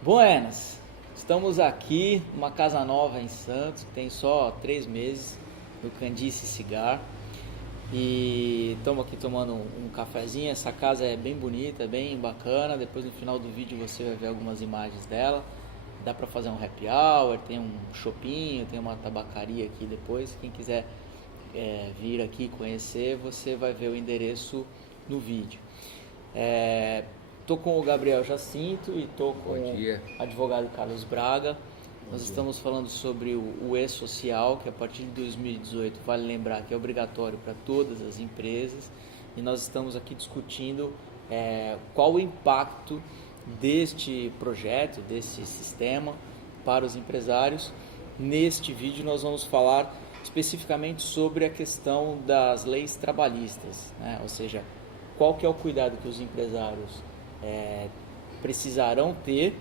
Buenas, estamos aqui numa casa nova em Santos, que tem só 3 meses, no Candice Cigar. E estamos aqui tomando um cafezinho. Essa casa é bem bonita, bem bacana. Depois no final do vídeo você vai ver algumas imagens dela. Dá para fazer um happy hour, tem um shopping, tem uma tabacaria aqui depois. Quem quiser vir aqui conhecer, você vai ver o endereço no vídeo. Estou com o Gabriel Jacinto e estou com o advogado Carlos Braga. Nós estamos falando sobre o E-Social, que a partir de 2018, vale lembrar que é obrigatório para todas as empresas. E nós estamos aqui discutindo qual o impacto deste projeto, desse sistema para os empresários. Neste vídeo nós vamos falar especificamente sobre a questão das leis trabalhistas, né? Ou seja, qual que é o cuidado que os empresários precisarão ter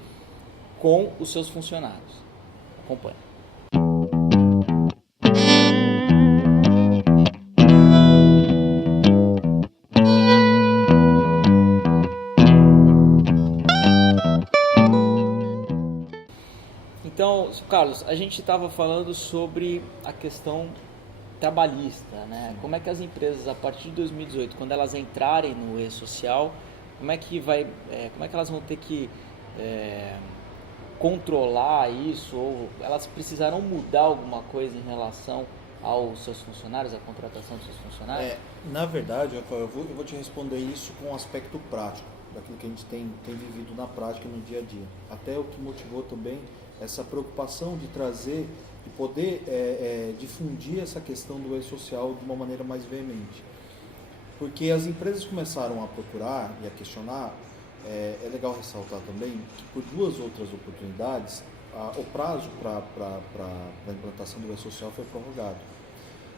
com os seus funcionários. Acompanhe. Então, Carlos, a gente estava falando sobre a questão trabalhista, né? Como é que as empresas, a partir de 2018, quando elas entrarem no E-Social, como é que elas vão ter que controlar isso, ou elas precisarão mudar alguma coisa em relação aos seus funcionários, à contratação dos seus funcionários? Na verdade, Rafael, eu vou te responder isso com um aspecto prático, daquilo que a gente tem vivido na prática no dia a dia. Até o que motivou também essa preocupação de trazer, de poder difundir essa questão do E-Social de uma maneira mais veemente. Porque as empresas começaram a procurar e a questionar. É legal ressaltar também que por duas outras oportunidades o prazo para a implantação do E-Social foi prorrogado.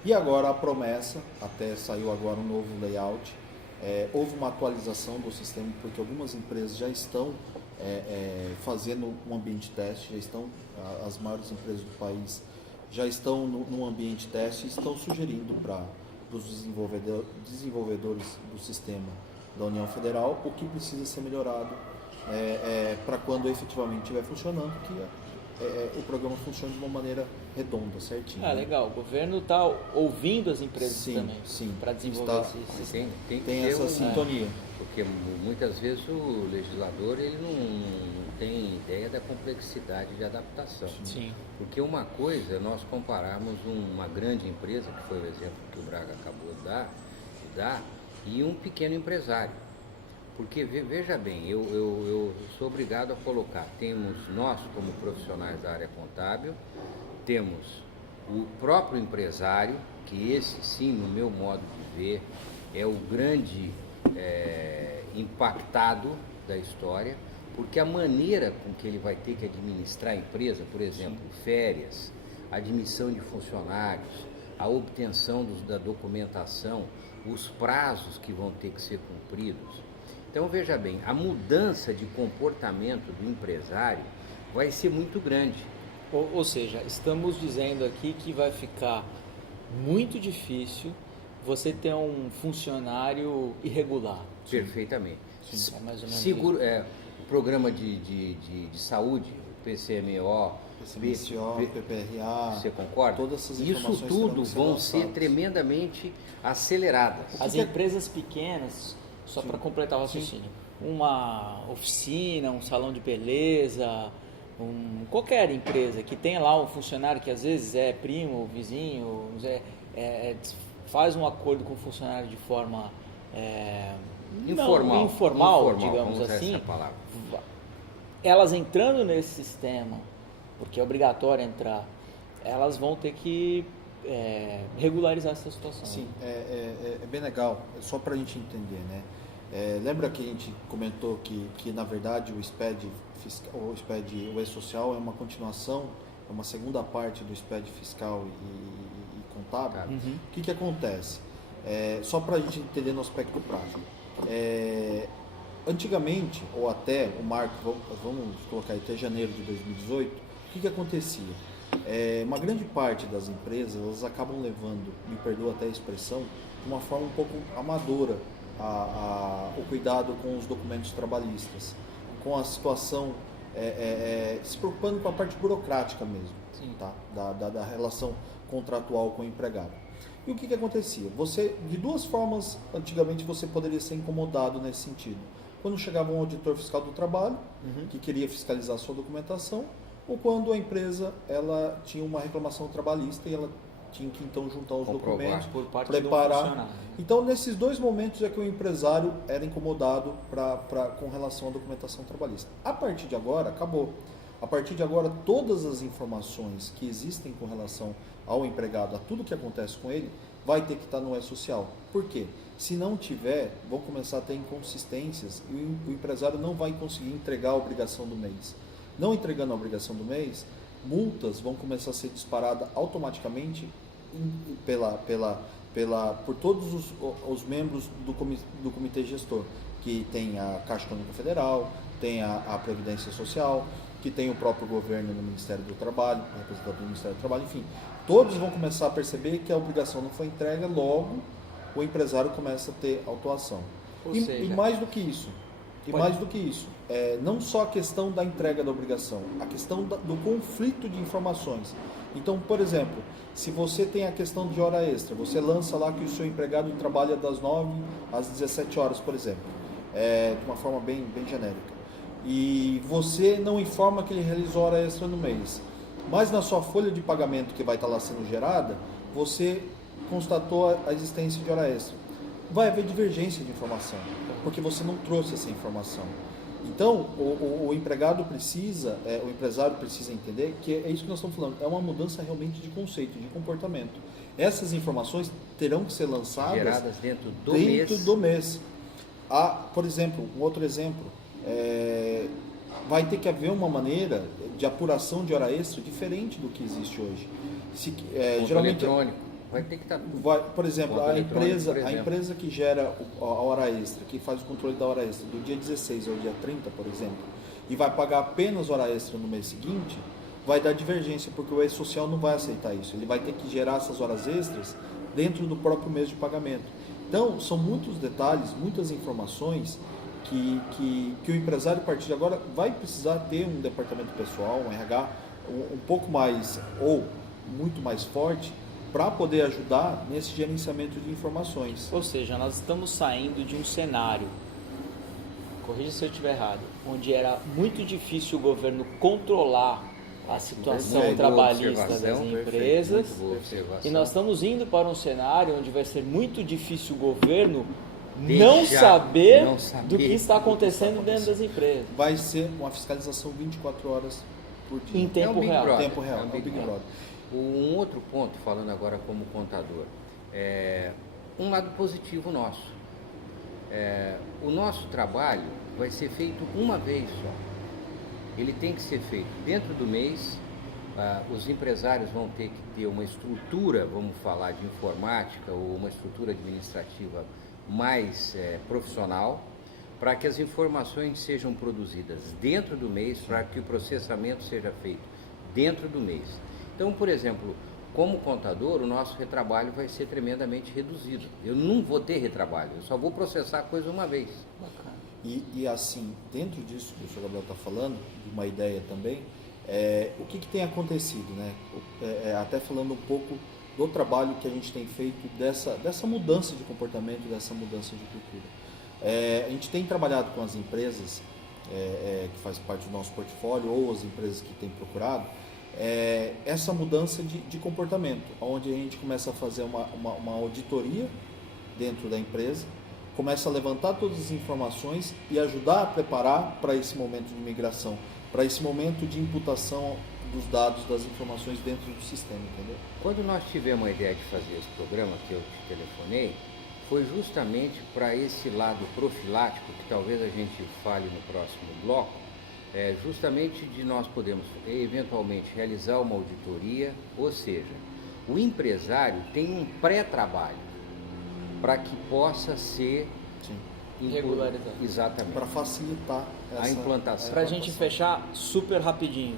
E agora a promessa, até saiu agora um novo layout, houve uma atualização do sistema, porque algumas empresas já estão fazendo um ambiente teste, as maiores empresas do país já estão no ambiente teste e estão sugerindo para os desenvolvedores do sistema da União Federal o que precisa ser melhorado para quando efetivamente estiver funcionando, que o programa funcione de uma maneira redonda, certinho. Legal. O governo está ouvindo as empresas também para desenvolver esse sistema. Tem essa sintonia. Porque muitas vezes o legislador ele não tem ideia da complexidade de adaptação. Sim. Porque uma coisa é nós compararmos uma grande empresa, que foi o exemplo que o Braga acabou de dar, e um pequeno empresário. Porque, veja bem, eu sou obrigado a colocar, temos nós como profissionais da área contábil, temos o próprio empresário, que esse sim, no meu modo de ver, é o grande impactado da história, porque a maneira com que ele vai ter que administrar a empresa, por exemplo, férias, admissão de funcionários, a obtenção da documentação, os prazos que vão ter que ser cumpridos. Então, veja bem, a mudança de comportamento do empresário vai ser muito grande. Ou seja, estamos dizendo aqui que vai ficar muito difícil você ter um funcionário irregular. Perfeitamente. Sim, é mais ou menos Seguro, o programa de saúde, PCMO, PCMCO, PPRA, você concorda? Todas essas informações isso tudo vão lançadas. ser tremendamente aceleradas. As empresas pequenas, só para completar o raciocínio, uma oficina, um salão de beleza, qualquer empresa que tenha lá um funcionário que às vezes é primo, vizinho, faz um acordo com o funcionário de forma informal, digamos assim, essa palavra. Elas entrando nesse sistema, porque é obrigatório entrar, elas vão ter que regularizar essa situação. Sim, é bem legal, só para a gente entender, né? Lembra que a gente comentou que na verdade o SPED, o E-Social é uma continuação, é uma segunda parte do SPED fiscal e contábil? Uhum. O que acontece? Só para a gente entender no aspecto prático. Antigamente, ou até o marco, vamos colocar até janeiro de 2018, o que acontecia? Uma grande parte das empresas, elas acabam levando, me perdoa até a expressão, de uma forma um pouco amadora o cuidado com os documentos trabalhistas, com a situação se preocupando com a parte burocrática mesmo, Sim. tá? Da relação contratual com o empregado. E o que acontecia? Você, de duas formas, antigamente você poderia ser incomodado nesse sentido. Quando chegava um auditor fiscal do trabalho, que queria fiscalizar a sua documentação, ou quando a empresa ela tinha uma reclamação trabalhista e ela tinha que então juntar os documentos, por parte preparar. do funcionário. Então, nesses dois momentos é que o empresário era incomodado com relação à documentação trabalhista. A partir de agora, acabou. A partir de agora, todas as informações que existem com relação ao empregado, a tudo que acontece com ele, vai ter que estar no E-Social. Por quê? Se não tiver, vão começar a ter inconsistências e o empresário não vai conseguir entregar a obrigação do mês. Não entregando a obrigação do mês, multas vão começar a ser disparadas automaticamente por todos os membros do comitê gestor, que tem a Caixa Econômica Federal, tem a Previdência Social, que tem o próprio governo no Ministério do Trabalho, representante do Ministério do Trabalho, enfim. Todos vão começar a perceber que a obrigação não foi entregue, logo o empresário começa a ter autuação. E mais do que isso, não só a questão da entrega da obrigação, a questão do conflito de informações. Então, por exemplo, se você tem a questão de hora extra, você lança lá que o seu empregado trabalha das 9 às 17 horas, por exemplo, de uma forma bem genérica. E você não informa que ele realizou hora extra no mês, mas na sua folha de pagamento que vai estar lá sendo gerada, você constatou a existência de hora extra. Vai haver divergência de informação, porque você não trouxe essa informação. Então, o empresário precisa entender que é isso que nós estamos falando, é uma mudança realmente de conceito, de comportamento. Essas informações terão que ser lançadas geradas dentro do mês. Por exemplo, um outro exemplo, vai ter que haver uma maneira de apuração de hora extra diferente do que existe hoje. Geralmente eletrônico. Vai ter que estar. Por exemplo, a empresa que gera a hora extra, que faz o controle da hora extra do dia 16 ao dia 30, por exemplo, e vai pagar apenas hora extra no mês seguinte, vai dar divergência, porque o E-Social não vai aceitar isso. Ele vai ter que gerar essas horas extras dentro do próprio mês de pagamento. Então, são muitos detalhes, muitas informações que o empresário, a partir de agora, vai precisar ter um departamento pessoal, um RH, um pouco mais, ou muito mais forte, para poder ajudar nesse gerenciamento de informações. Ou seja, nós estamos saindo de um cenário, corrija se eu estiver errado, onde era muito difícil o governo controlar a situação trabalhista das empresas, e nós estamos indo para um cenário onde vai ser muito difícil o governo não saber do que está acontecendo dentro das empresas. Vai ser uma fiscalização 24 horas por dia. Em tempo real. Tempo real, é o Big Brother. Um outro ponto, falando agora como contador, um lado positivo nosso. O nosso trabalho vai ser feito uma vez só. Ele tem que ser feito dentro do mês. Os empresários vão ter que ter uma estrutura, vamos falar de informática, ou uma estrutura administrativa mais profissional, para que as informações sejam produzidas dentro do mês, para que o processamento seja feito dentro do mês. Então, por exemplo, como contador, o nosso retrabalho vai ser tremendamente reduzido. Eu não vou ter retrabalho, eu só vou processar a coisa uma vez. Bacana. E assim, dentro disso que o Sr. Gabriel está falando, de uma ideia também, o que tem acontecido, né? Até falando um pouco do trabalho que a gente tem feito dessa mudança de comportamento, dessa mudança de cultura. A gente tem trabalhado com as empresas que faz parte do nosso portfólio, ou as empresas que têm procurado, essa mudança de comportamento, onde a gente começa a fazer uma auditoria dentro da empresa, começa a levantar todas as informações e ajudar a preparar para esse momento de migração, para esse momento de imputação dos dados, das informações dentro do sistema, entendeu? Quando nós tivemos a ideia de fazer esse programa, que eu te telefonei, foi justamente para esse lado profilático, que talvez a gente fale no próximo bloco, justamente de nós podermos eventualmente realizar uma auditoria, ou seja, o empresário tem um pré-trabalho para que possa ser regularizado. Exatamente. Para facilitar a implantação. Para a gente fechar super rapidinho,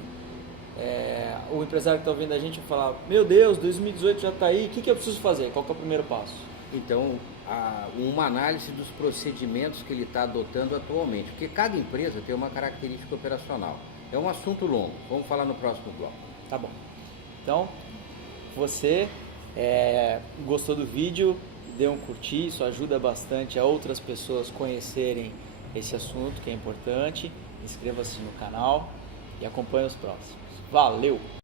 o empresário que está ouvindo a gente vai falar: meu Deus, 2018 já está aí, o que eu preciso fazer? Qual que é o primeiro passo? Então, uma análise dos procedimentos que ele está adotando atualmente, porque cada empresa tem uma característica operacional. É um assunto longo, vamos falar no próximo bloco. Tá bom. Então, você gostou do vídeo, dê um curtir, isso ajuda bastante a outras pessoas conhecerem esse assunto que é importante. Inscreva-se no canal e acompanhe os próximos. Valeu!